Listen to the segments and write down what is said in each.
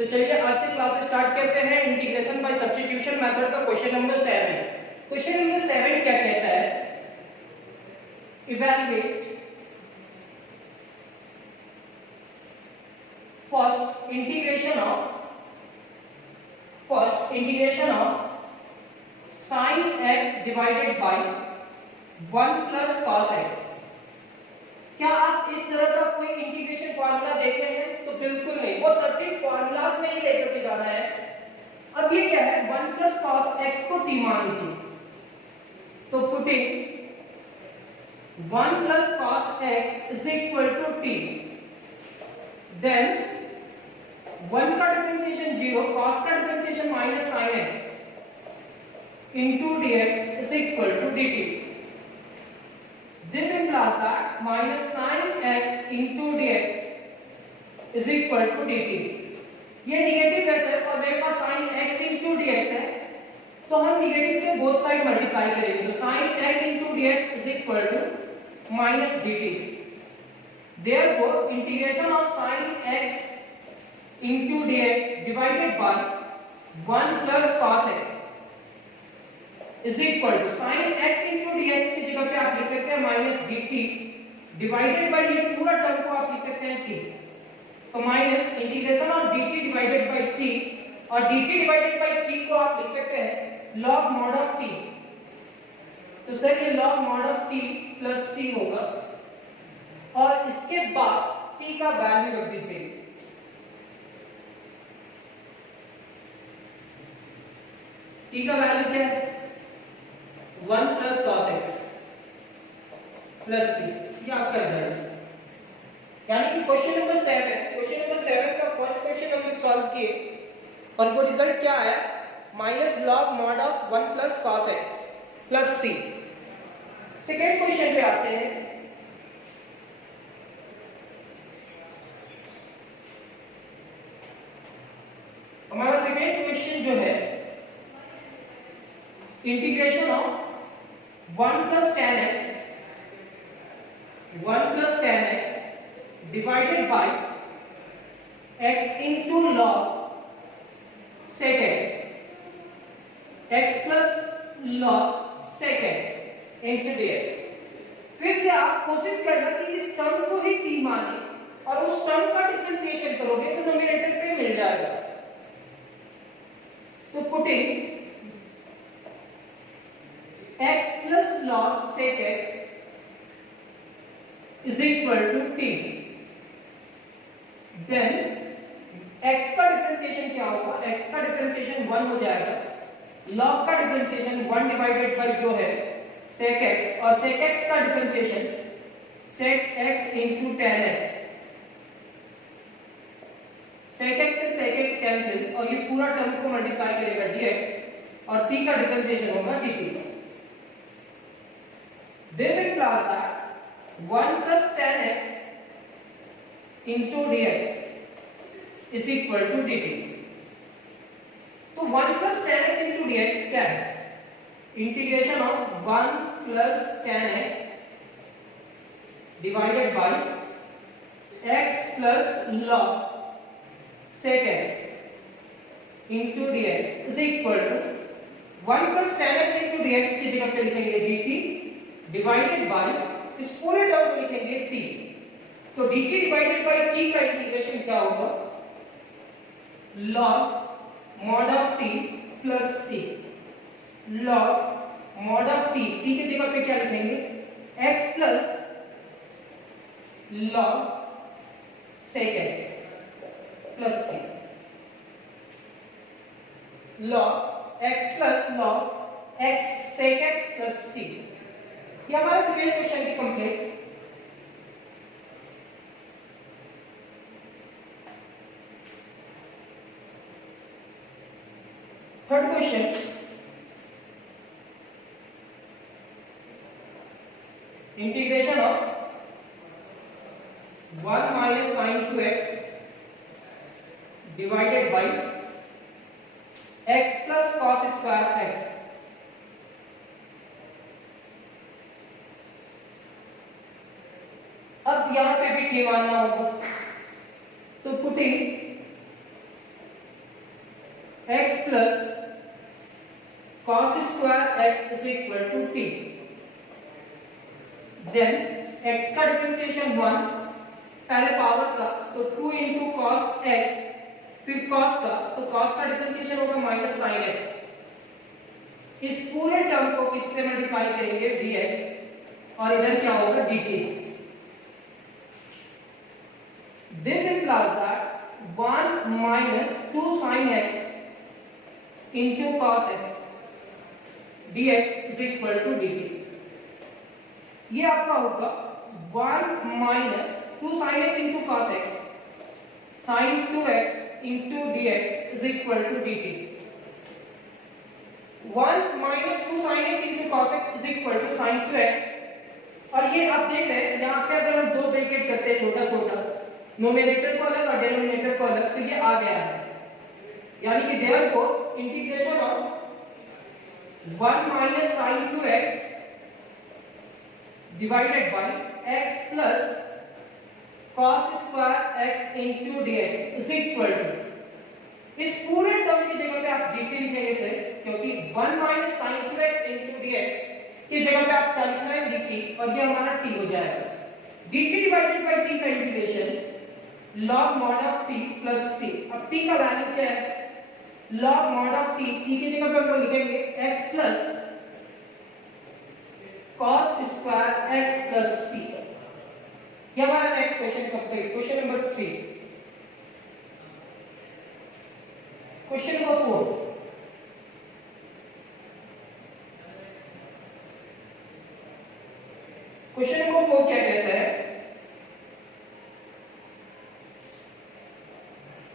तो चलिए आज से क्लास स्टार्ट करते हैं। इंटीग्रेशन बाय सब्स्टिट्यूशन मेथड का क्वेश्चन नंबर 7। क्वेश्चन नंबर 7 क्या कहता है? Evaluate first integration of sin x divided by 1 plus cos x। क्या आप इस तरह का कोई इंटीग्रेशन फार्मूला देख रहे हैं? तो बिल्कुल नहीं, वो 13 फार्मूलाज में ही लेकर के जाना है। अब ये क्या है? 1 प्लस cos x को t मान लीजिए, तो putting 1 plus cos x is equal to t, then 1 का डिफरेंशिएशन 0, cos का differentiation minus sin x into dx is equal to dt. This implies that minus sin x into dx is equal to dt. ये negative है sir, और मेरे पास sin x into dx है, तो हम negative से both side multiply करेंगे, तो sin x into dx is equal to minus dt. Therefore, integration of sin x into dx divided by 1 plus cos x is equal to sin x into dx की जगह पे आप लिख सकते हैं minus dt divided bye ये पूरा term को आप लिख सकते हैं t, तो minus integration of dt divided bye t, और dt डिवाइडेड बाय t को आप लिख सकते हैं log mod of t। तो सर ये log mod of t plus c होगा, और इसके बाद t का वैल्यू रख दीजिए। t का वैल्यू क्या है? 1 plus cos x plus c, ये आपका रिजल्ट है। यानी कि क्वेश्चन नंबर 7 का फर्स्ट क्वेश्चन हमने सॉल्व किए, और वो रिजल्ट क्या आया? Minus log mod of 1 plus cos x plus c। Second question पे आते हैं। हमारा सेकेंड क्वेश्चन जो है, integration of 1 plus tan x divided by x into log sec x plus log sec x into dx। फिर से आप कोशिश करना कि इस टर्म को ही t माने और उस टर्म का डिफरेंशिएशन करोगे तो न्यूमरेटर पे मिल जाएगा। तो putting x plus log sec x is equal to t, then x का डिफरेंशिएशन क्या होगा? x का डिफरेंशिएशन 1 हो जाएगा, log का डिफरेंशिएशन 1 डिवाइडेड बाय जो है sec x, और sec x का differentiation sec x into tan x। sec x से sec x कैंसिल, और ये पूरा टर्म को मल्टीप्लाई करेगा dx, और t का डिफरेंशिएशन होगा dt। This implies that 1 plus tan x into dx is equal to dt. तो 1 plus tan x into dx क्या है? Integration of 1 plus tan x divided by x plus log sec x into dx is equal to 1 plus tan x into dx की जगह पे लिखेंगे dt divided bye इस पूरे term को लिखेंगे t। तो dt डिवाइडेड बाय t का इंटीग्रेशन क्या होगा? log mod of t plus c, log mod of t की जगह पे क्या लिखेंगे? x plus log sec x plus c, log x plus log x sec x plus c। ये हमारा सेकेंड क्वेश्चन की complete. Third question, integration of 1 minus sin 2x divided bye x plus cos square x। अब यहां पे भी t मानना होगा, तो putting x plus cos square x is equal to t. Then x का डिफरेंशिएशन 1, पहले पावर का तो 2 into cos x, फिर cos का तो cos का डिफरेंशिएशन होगा माइनस sin x. इस पूरे टर्म को किससे मल्टीप्लाई करेंगे dx और इधर क्या होगा dt. This implies that 1 minus 2 sin x into cos x dx is equal to dt. ये आपका होगा 1 minus 2 sin x into cos x sin 2x into dx is equal to dt. 1 minus 2 sin x into cos x is equal to sin 2x. और ये आप देख रहे हैं यहाँ पे अगर हम दो ब्रैकेट करते हैं छोटा छोटा, नोमिनेटर को अलग और डिनोमिनेटर को अलग, तो ये आ गया है. यानी कि therefore integration of 1 minus sin 2x divided by x plus cos square x into dx is equal to, इस पूरे टर्म की जगह पे आप dt लिखेंगे सर, क्योंकि 1 minus sin 2x into dx की जगह पे आप क्या लिखना है dt, और ये हमारा t हो जाएगा. dt divided by t का integration log mod of t plus c. अब t का वैल्यू क्या है? log mod of t, t की जगह पे हम लोग लिखेंगे x plus cos square x plus c. ये हमारा next question complete. Question number 3. Question number 4. Question number 4 क्या कहता है?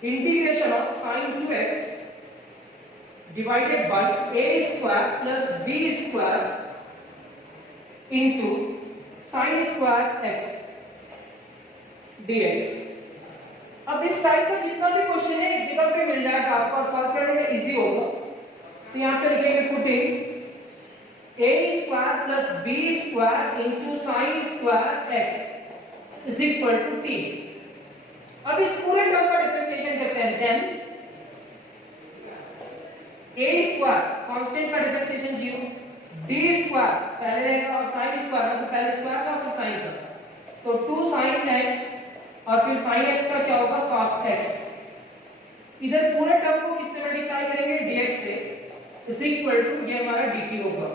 Integration of sin 2x divided by a square plus b square into sin square x dx. अब इस type का जितना भी क्वेश्चन है एक जगह पे मिल जाएगा आपको और सॉल्व करने में इजी होगा. तो यहाँ पे लिखेंगे putting a square plus b square into sin square x is equal to t. अब इस पूरे टर्म का डिफरेंशिएशन करते हैं. देन a square कांस्टेंट का डिफरेंशिएशन 0, d स्क्वायर पहले रहेगा और sin स्क्वायर तो पहले स्क्वायर का फिर sin का, तो 2 sin x और फिर sin x का क्या होगा cos x. इधर पूरे टर्म को किससे मल्टीप्लाई करेंगे dx से, इज इक्वल टू ये हमारा dt होगा.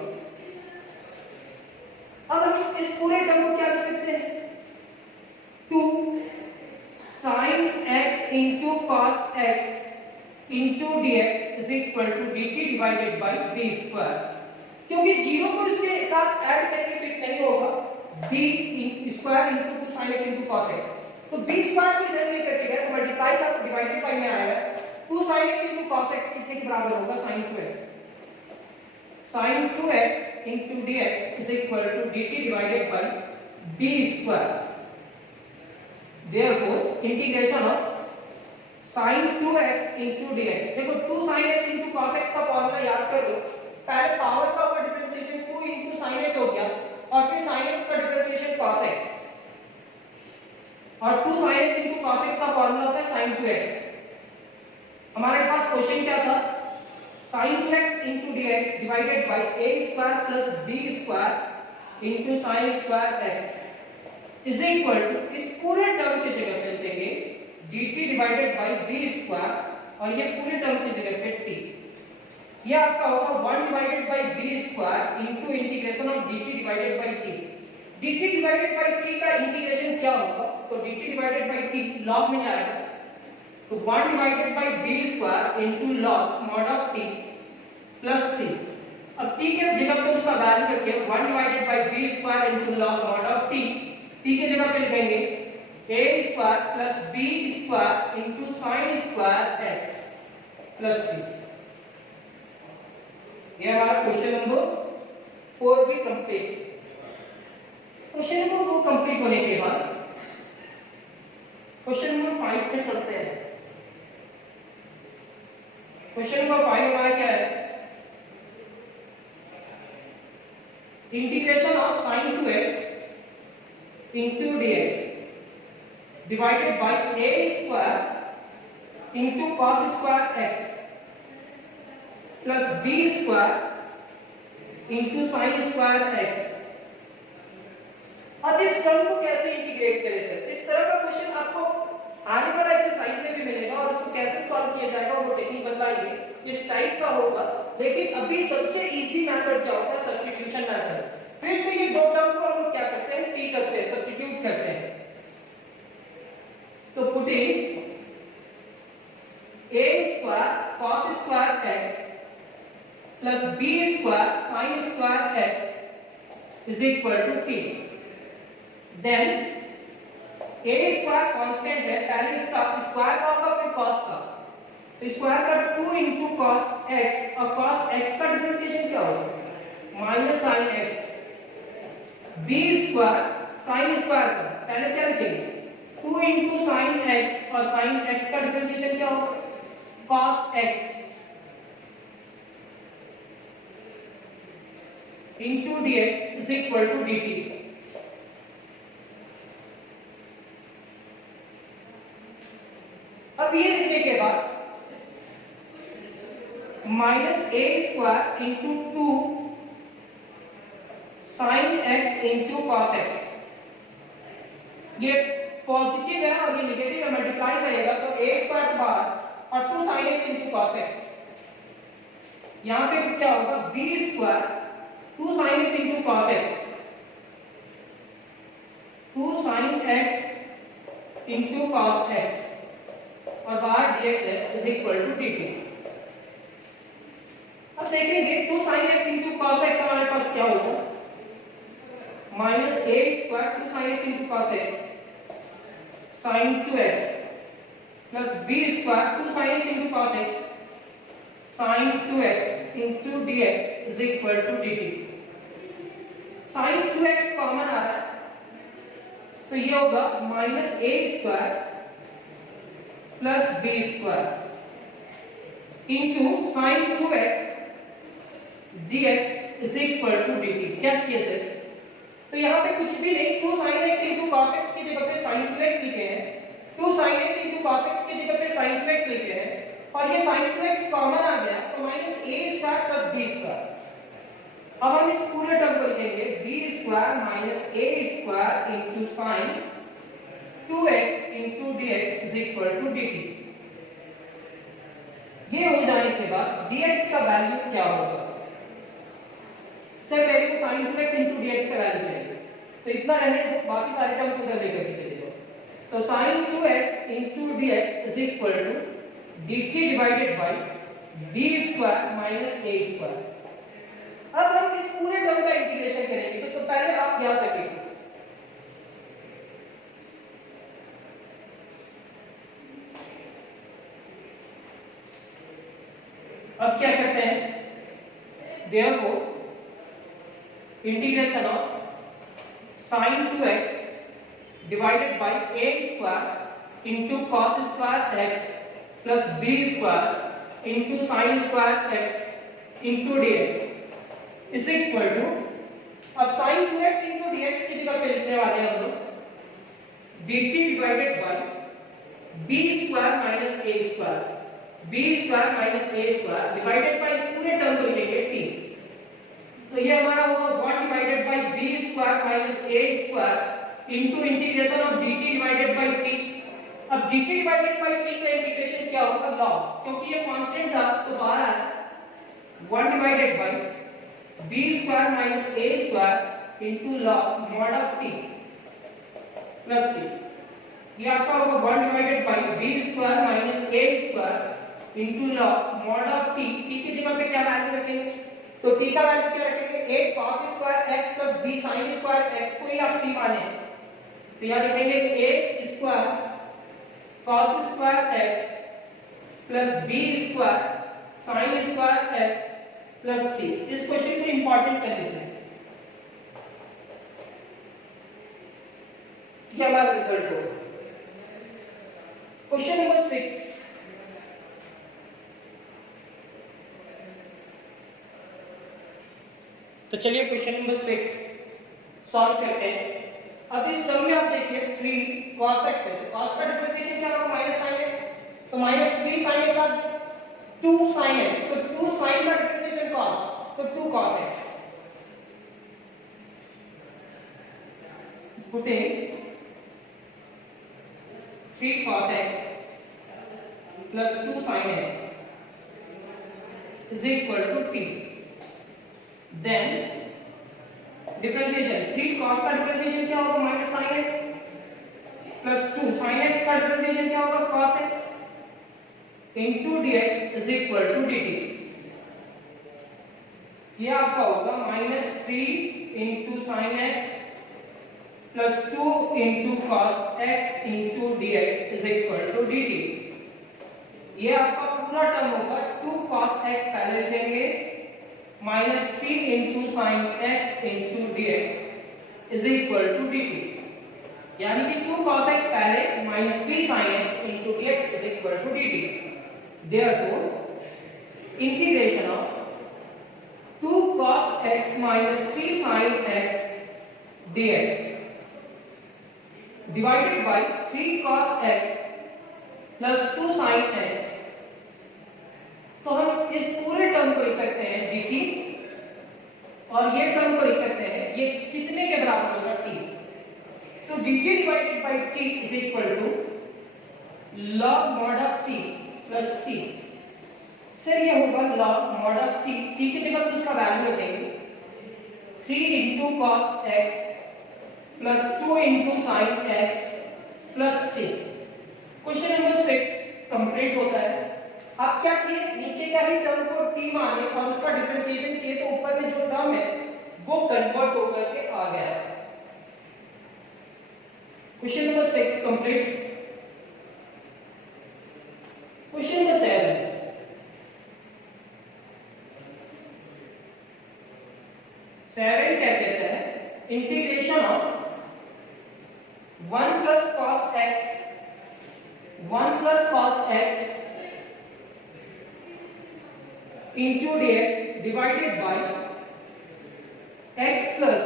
अब हम इस पूरे टर्म को क्या लिख सकते हैं? 2 sin x into cos x into dx is equal to dt divided by d square. क्योंकि 0 को इसके साथ ऐड करेंगे तो इतना ही होगा b square into 2 sin x into cos x. तो b स्क्वायर को इधर लेकर के गए तो मल्टीप्लाई का डिवाइडेड बाय में आएगा. 2 sin x into cos x कितने के बराबर होगा? sin 2x. sin 2x into dx is equal to dt divided by d square. Therefore integration of sin 2x into dx. देखो 2 sin x into cos x का formula याद कर लो. पहले power का ऊपर डिफरेंशिएशन 2 into sin x हो गया और फिर sin x का डिफरेंशिएशन cos x, और 2 sin x into cos x का फॉर्मूला होता है sin 2x. हमारे पास क्वेश्चन क्या था? sin 2x into dx divided by a square plus b square into sin square x is equal to, इस पूरे टर्म की जगह पे लिखेंगे dt divided by b square और ये पूरे टर्म की जगह पे t. ये आपका होगा 1 divided by b square into integration of dt divided by t. dt divided by t का इंटीग्रेशन क्या होगा? तो dt divided by t log में जाएगा, तो 1 divided by b square into log mod of t plus c. अब t के जगह पे उसका वैल्यू रखिए 1 divided by b square into log mod of t. t के जगह पे लिखेंगे a square plus b square into sin square x plus c. ये हमारा क्वेश्चन नंबर 4 भी कंप्लीट. क्वेश्चन नंबर 4 कंप्लीट होने के बाद क्वेश्चन नंबर 5 पे चलते हैं. क्वेश्चन नंबर 5 हमारा क्या है? Integration of sin 2x into dx divided by a square into cos square x plus B square into sine square X. अब इस टर्म को कैसे इंटीग्रेट करें सर? इस तरह का क्वेश्चन आपको आने वाला एक्सरसाइज में भी मिलेगा और उसको कैसे सॉल्व किया जाएगा वो टेक्निक बताएंगे, इस टाइप का होगा। लेकिन अभी सबसे इजी मेथड क्या होता है? Substitution method. फिर से ये दो टर्म को हम लोग क्या करते हैं? टी करते हैं, सब्स्टिट्यूट करते हैं। तो putting a square cos square x plus b square sin square x is equal to t। Then a square constant है, पहले इसका स्क्वायर का होगा फिर cos का, तो स्क्वायर का 2 into cos x और cos x का डिफरेंशिएशन क्या होगा? Minus sin x। b square sin square का पहले क्या लिखेंगे? 2 into sin x और sin x का डिफरेंशिएशन क्या होगा? cos x into dx is equal to dt। अब ये लिखने के बाद minus a square into 2 sin x into cos x, ये पॉजिटिव है और ये नेगेटिव है, मल्टीप्लाई करेगा तो a स्क्वायर बाहर और 2 sin x into cos x। यहां पे क्या होगा? b square 2 sin x into cos x, 2 sin x into cos x और बाहर dx है इज इक्वल टू dt। अब देखेंगे 2 sin x into cos x हमारे पास क्या होगा? Minus a square 2 sin x into cos x sin 2x plus b square 2 sin x into cos x sin 2x into dx is equal to dt। sin 2x common आ रहा है तो ये होगा minus a square plus b square into sin 2x dx is equal to dt। क्या किया sir? तो यहाँ पे कुछ भी नहीं, 2 sin x into cos x की जगह पे sin 2x लिखे हैं, 2 sin x into cos x की जगह पे sin 2x लिखे हैं और ये sin 2x कॉमन आ गया तो minus a square plus b square. अब हम इस पूरे टर्म को लिखेंगे b square minus a square into sin 2x into dx is equal to dt। ये हो जाने के बाद dx का वैल्यू क्या होगा? सर मेरे को sin 2x इंटू dx का वैल्यू चाहिए, तो इतना रहने दो, बाकी सारे टर्म को उधर लेकर के चले जाओ। तो sin 2x into dx is equal to dt divided by b square minus a square. अब हम इस पूरे टर्म का इंटीग्रेशन करेंगे, तो पहले आप याद रखिए अब क्या करते हैं? therefore integration of sin 2x divided by a square into cos square x plus b square into sin square x इंटू dx इज इक्वल टू, अब sin 2x इंटू dx की जगह पे लिखने वाले हैं हम लोग dt divided by b square minus a square, b square minus a square divided by इस पूरे टर्म को लिखेंगे t। तो ये हमारा होगा 1 divided by b square minus a square into integration of dt divided bye t। अब dt divided bye t का इंटीग्रेशन क्या होगा? log, क्योंकि ये कांस्टेंट था तो बाहर आया 1 divided by b square minus a square into log mod of t plus c। ये आपका होगा 1 divided by b square minus a square into log mod of t। t की जगह पे क्या वैल्यू रखेंगे? तो t का वैल्यू क्या रखेंगे? a cos square x plus b sin square x को ही आप t माने, तो यहां लिखेंगे a square cos square x plus b square sin square x plus c। इस क्वेश्चन में इंपॉर्टेंट कंडीशन ये हमारा रिजल्ट होगा। क्वेश्चन नंबर 6, तो चलिए क्वेश्चन नंबर 6 सॉल्व करते हैं। अब इस टर्म में आप देखिए 3 cos x है, तो cos का डिफरेंशिएशन क्या होगा? माइनस sin x, तो माइनस 3 sin x और 2 sin x, तो 2 साइन का डिफरेंशिएशन cos, तो 2 cos x, putting 3 cos x plus 2 sin x is equal to t. Then differentiation 3 cos का डिफरेंशिएशन क्या होगा minus sin x plus 2 sin x का differentiation क्या होगा cos x into dx is equal to dt. ये आपका होगा -3 into sin x plus 2 into cos x into dx is equal to dt. ये आपका पूरा टर्म होगा 2 cos x पहले लिखेंगे -3 into sin x into dx is equal to dt. यानी कि 2 cos x पहले -3 sin x into dx is equal to dt. Therefore, integration of 2 cos x minus 3 sin x dx divided by 3 cos x plus 2 sin x, तो हम इस पूरे term को लिख सकते हैं dt और ये टर्म को लिख सकते हैं, ये कितने के बराबर होगा t, तो dt divided by t is equal to log mod of t plus c. Sir ये होगा log mod of t, t की जगह पर उसका वैल्यू रखेंगे 3 into cos x plus 2 into sin x plus c. Question number 6 complete होता है। आप क्या किए, नीचे का ही टर्म को t माने और उसका डिफरेंशिएशन किए, तो ऊपर में जो टर्म है वो कन्वर्ट होकर के आ गया है। Question number 6 complete. Question number 7 क्या कहता है, integration of 1 plus cos x into dx divided by x plus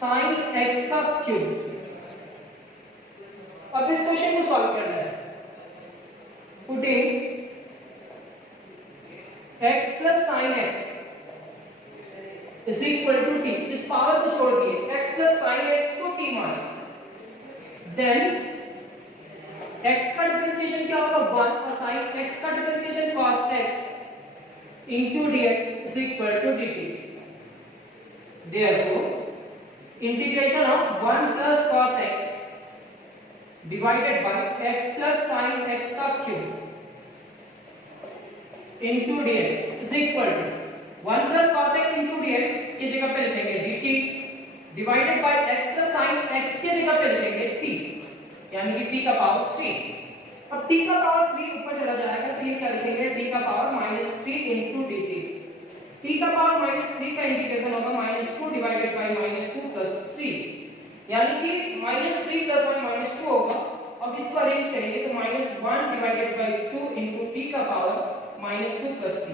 sin x का क्यूब। अब इस क्वेश्चन को सॉल्व करना है, putting x plus sin x is equal to t, इस पावर को छोड़ दिए, x plus sin x को t माने, then x का डिफरेंशिएशन क्या होगा 1 और sin x का differentiation cos x into dx is equal to dt. Therefore, integration of 1 plus cos x divided by x plus sin x का cube into dx is equal to 1 plus cos x into dx की जगह पे लिखेंगे dt divided by x plus sin x की जगह पे लिखेंगे t, यानी कि t का पावर 3। अब t का पावर 3 ऊपर चला जाएगा, तो ये क्या लिखेंगे t का पावर -3 into dt। t का पावर -3 का इंटीग्रेशन होगा -2 divided by -2 plus c, यानी कि -3 plus 1 -2 होगा। अब इसको अरेंज करेंगे तो -1 divided by 2 into t का पावर -2 plus c।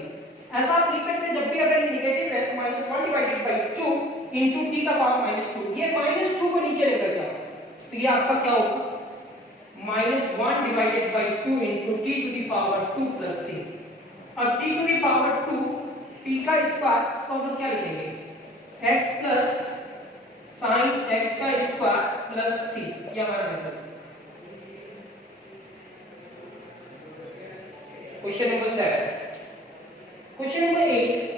ऐसा आप लिख सकते हैं, जब भी अगर ये नेगेटिव है तो -1 divided by 2 into t का पावर -2, ये -2 को नीचे लेकर जाओ, तो ये आपका क्या होगा -1 divided by 2 into t to the power 2 plus c। अब t to the power 2 t का स्क्वायर, तो हम क्या लिखेंगे x plus sin x का स्क्वायर plus c, ये हमारा answer. Question number 7। Question number 8,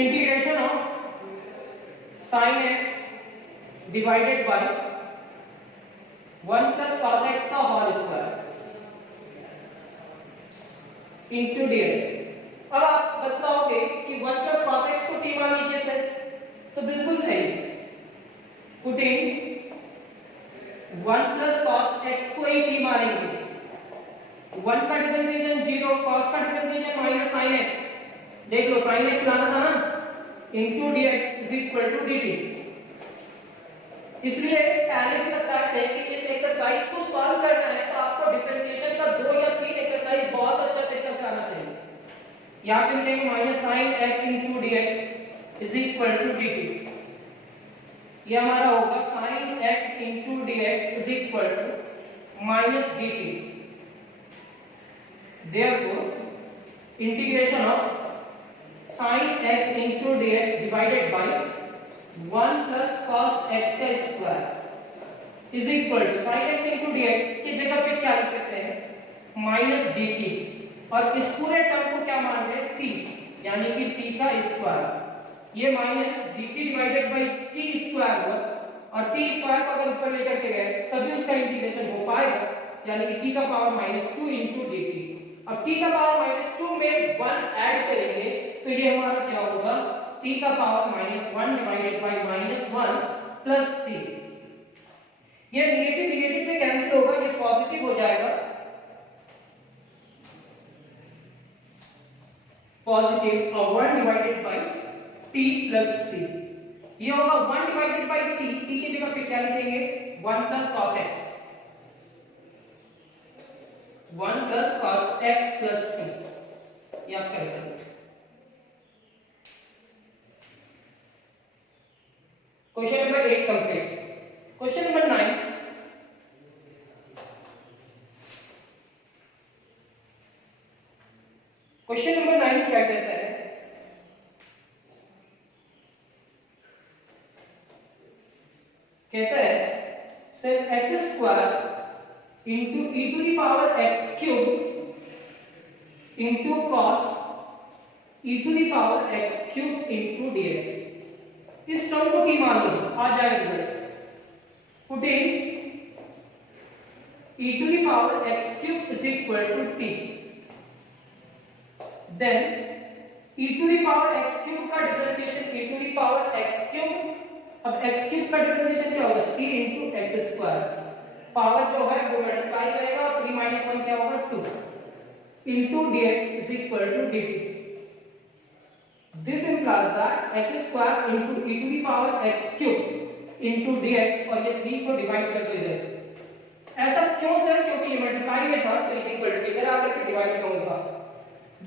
integration of sin x divided by 1 plus cos x का होल स्क्वायर into dx। अब आप बतलाओगे कि 1 plus cos x को t मान लीजिए सर, तो बिल्कुल सही, पुटिंग 1 plus cos x को ही t मानेंगे, 1 का डिफरेंशिएशन 0, cos का डिफरेंशिएशन -sin x, देख लो sin x लाना था ना, into dx is equal to dt। इसलिए पहले भी बताया था कि इस एक्सरसाइज को सॉल्व करना है तो आपको डिफरेंशिएशन का 2 या 3 एक्सरसाइज बहुत अच्छा तरीके से आना चाहिए। यहाँ पे लिखेंगे minus sine x into d x is equal to d t. ये हमारा होगा sine x into d x is equal to minus d t. Therefore integration of sine x into d x divided by 1 plus cos x का square is equal to sine x into d x की जगह पे क्या लिख सकते हैं minus d T, और इस पूरे टर्म को क्या मान रहे हैं टी, यानी कि टी का स्क्वायर। ये minus d T divided by T square हुआ, और टी स्क्वायर को अगर ऊपर लेकर के गए तभी उसका इंटीग्रेशन हो पाएगा, यानी कि टी का पावर -2 इंटू डी टी। अब टी का पावर -2 में 1 ऐड करेंगे तो ये हमारा क्या होगा t का power -1 divided by -1 plus c। ये नेगेटिव नेगेटिव से कैंसिल होगा, ये पॉजिटिव हो जाएगा, पॉजिटिव, और 1 divided by t plus c। ये होगा 1 डिवाइडेड बाई t, t की जगह पे क्या लिखेंगे 1 plus cos x, 1 plus cos x plus c। ये आपका result. Question number 8 complete. Question number 9, question number 9 क्या कहता है, कहता है set x square into e to the power x cube into cos e to the power x cube into dx। इस term को t मान लो, आ जाएगा result. Putting e to the power x cube is equal to t, then e to the power x cube का differentiation e to the power x cube. अब x cube का differentiation क्या होगा 3 इंटू एक्स स्क्वायर, पावर जो है वो multiply करेगा, 3 minus 1 क्या होगा 2 into dx is equal to dt। This implies that x square into e to the power x cube into dx, और ये 3 को डिवाइड कर दो इधर। ऐसा क्यों सर? क्योंकि ये मल्टीप्लाई में था तो इज इक्वल टू इधर आकर के डिवाइड होगा।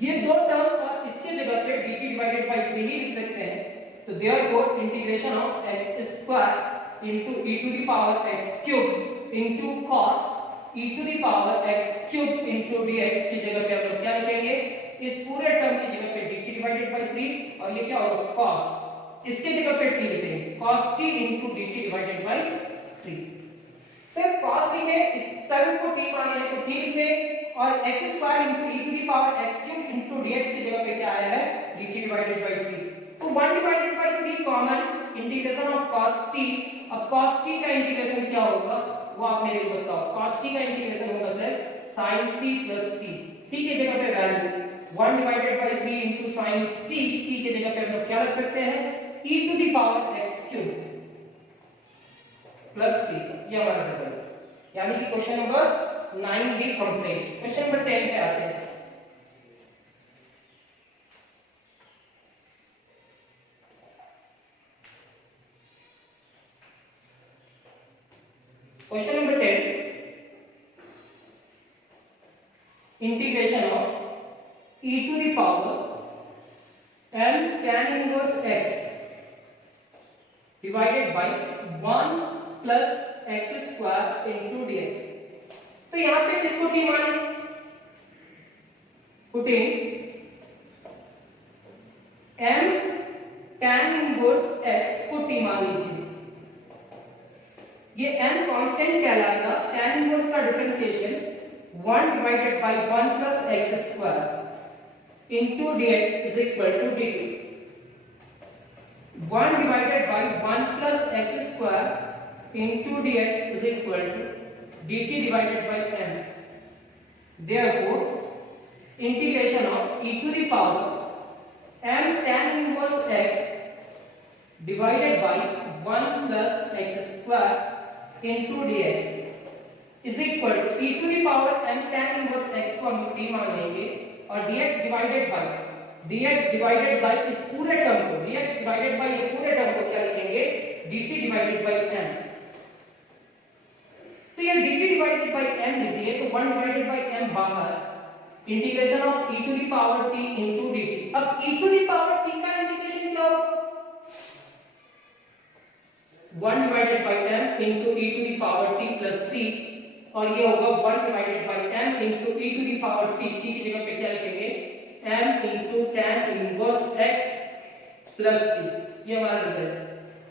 ये दो टर्म और इसके जगह पे dt डिवाइडेड बाय 3 ही लिख सकते हैं, तो therefore integration of x square into e to the power x cube into cos e to the power x cube into dx की जगह पे हम लोग क्या लिखेंगे, इस पूरे टर्म की जगह पे dt डिवाइडेड बाय 3, और ये क्या होगा cos, इसके जगह पे t लिखेंगे cos t into dt divided bye 3। Sir cos लिखे, इस टर्म को t माने हैं तो t लिखे, और x square into e to the power x cube into dx की जगह पे क्या आया है dt डिवाइडेड बाय 3। तो 1 divided bye 3 common, integration of cos t। अब cos t का इंटीग्रेशन क्या होगा वो आप मेरे को बताओ। cos t का इंटीग्रेशन होगा sir sin t plus c, t की जगह पे value 1 divided bye 3 into sin t, t की जगह पे हम लोग क्या रख सकते हैं e to the power x cube plus c। ये हमारा रिजल्ट, यानी कि क्वेश्चन नंबर 9 भी कंप्लीट। क्वेश्चन नंबर 10 पे आते हैं। Question number 10, integration of e to the power m tan inverse x divided by 1 plus x square into dx। तो यहां पे किसको t माने, putting m tan inverse x को t मान लीजिए। ये m कांस्टेंट कहलाएगा, tan इनवर्स का differentiation 1 divided bye 1 plus x square into dx is equal to dt। 1 divided by 1 plus x square into dx is equal to dt divided by m। Therefore, integration of e to the power m tan inverse x divided by 1 plus x square into dx is equal to e to the power m tan inverse x को हम t मान लेंगे, और dx divided by इस पूरे term को, dx divided by ये पूरे टर्म को क्या लिखेंगे dt डिवाइडेड बाय m। तो ये dt डिवाइडेड बाय m लिख दिए तो 1 डिवाइडेड बाय m बाहर, integration of e to the power t into dt। अब e to the power t का इंटीग्रेशन क्या होगा? 1 divided by m into e to the power t plus c, और ये होगा 1 divided by m into e to the power t, t की जगह पे क्या लिखेंगे m into tan inverse x plus c। ये हमारा रिजल्ट।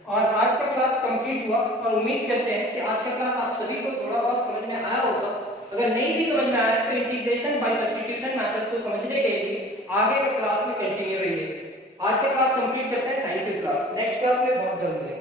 और आज का क्लास कंप्लीट हुआ और उम्मीद करते हैं कि आज का क्लास आप सभी को थोड़ा बहुत समझ में आया होगा। अगर नहीं भी समझ में आया तो इंटीग्रेशन बाय सब्स्टिट्यूशन मेथड को समझने के लिए आगे के क्लास में कंटिन्यू रहिए। आज का क्लास कंप्लीट करते हैं। Thank you class. Next class में बहुत जल्द